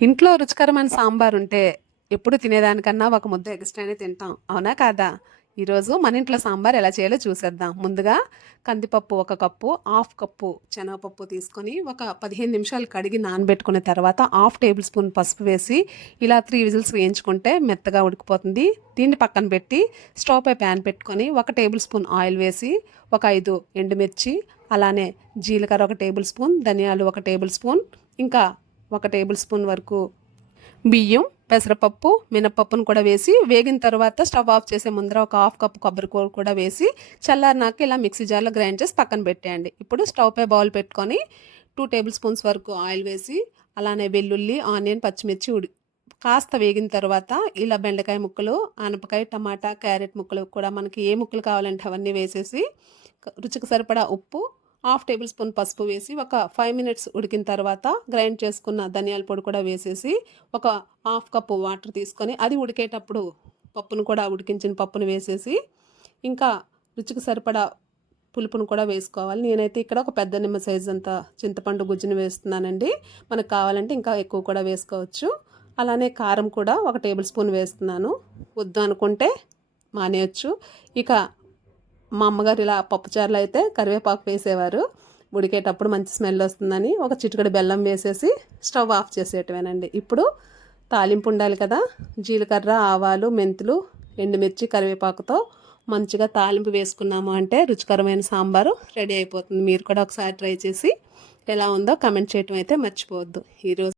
ఇంట్లో రుచికరమైన సాంబార్ ఉంటే ఎప్పుడు తినేదానికన్నా ఒక ముద్ద ఎక్స్ట్రానే తింటాం. అవునా కాదా? ఈరోజు మన ఇంట్లో సాంబార్ ఎలా చేయాలో చూసేద్దాం. ముందుగా కందిపప్పు ఒక కప్పు హాఫ్ కప్పు శనగపప్పు తీసుకొని ఒక పదిహేను నిమిషాలు కడిగి నానబెట్టుకున్న తర్వాత హాఫ్ టేబుల్ స్పూన్ పసుపు వేసి ఇలా త్రీ విజిల్స్ వేయించుకుంటే మెత్తగా ఉడికిపోతుంది. దీన్ని పక్కన పెట్టి స్టవ్ పై ప్యాన్ పెట్టుకొని ఒక టేబుల్ స్పూన్ ఆయిల్ వేసి ఒక ఐదు ఎండుమిర్చి అలానే జీలకర్ర ఒక టేబుల్ స్పూన్ ధనియాలు ఒక టేబుల్ స్పూన్ ఇంకా ఒక టేబుల్ స్పూన్ వరకు బియ్యం పెసరపప్పు మినపప్పును కూడా వేసి వేగిన తర్వాత స్టవ్ ఆఫ్ చేసే ముందర ఒక హాఫ్ కప్ కొబ్బరి కూర కూడా వేసి చల్లారినాక ఇలా మిక్సీ జార్లో గ్రైండ్ చేసి పక్కన పెట్టేయండి. ఇప్పుడు స్టవ్ పై బౌల్ పెట్టుకొని టూ టేబుల్ స్పూన్స్ వరకు ఆయిల్ వేసి అలానే వెల్లుల్లి ఆనియన్ పచ్చిమిర్చి ఉడి కాస్త వేగిన తర్వాత ఇలా బెండకాయ ముక్కలు ఆనపకాయ టమాటా క్యారెట్ ముక్కలు కూడా మనకి ఏ ముక్కలు కావాలంటే అవన్నీ వేసేసి రుచికి సరిపడా ఉప్పు హాఫ్ టేబుల్ స్పూన్ పసుపు వేసి ఒక ఫైవ్ మినిట్స్ ఉడికిన తర్వాత గ్రైండ్ చేసుకున్న ధనియాల పొడి కూడా వేసేసి ఒక హాఫ్ కప్పు వాటర్ తీసుకొని అది ఉడికేటప్పుడు పప్పును కూడా ఉడికించిన పప్పును వేసేసి ఇంకా రుచికి సరిపడా పులుపును కూడా వేసుకోవాలి. నేనైతే ఇక్కడ ఒక పెద్ద నిమ్మ సైజ్ అంత చింతపండు గుజ్జుని వేస్తున్నానండి. మనకు కావాలంటే ఇంకా ఎక్కువ కూడా వేసుకోవచ్చు. అలానే కారం కూడా ఒక టేబుల్ స్పూన్ వేస్తున్నాను. వద్దు అనుకుంటే మానేయచ్చు. ఇక మా అమ్మగారు ఇలా పప్పుచారులు అయితే కరివేపాకు వేసేవారు. ఉడికేటప్పుడు మంచి స్మెల్ వస్తుందని ఒక చిటికడి బెల్లం వేసేసి స్టవ్ ఆఫ్ చేసేటమేనండి ఇప్పుడు తాలింపు ఉండాలి కదా జీలకర్ర ఆవాలు మెంతులు ఎండుమిర్చి కరివేపాకుతో మంచిగా తాలింపు వేసుకున్నాము అంటే రుచికరమైన సాంబారు రెడీ అయిపోతుంది. మీరు కూడా ఒకసారి ట్రై చేసి ఎలా ఉందో కమెంట్ చేయటం అయితే మర్చిపోవద్దు. ఈరోజు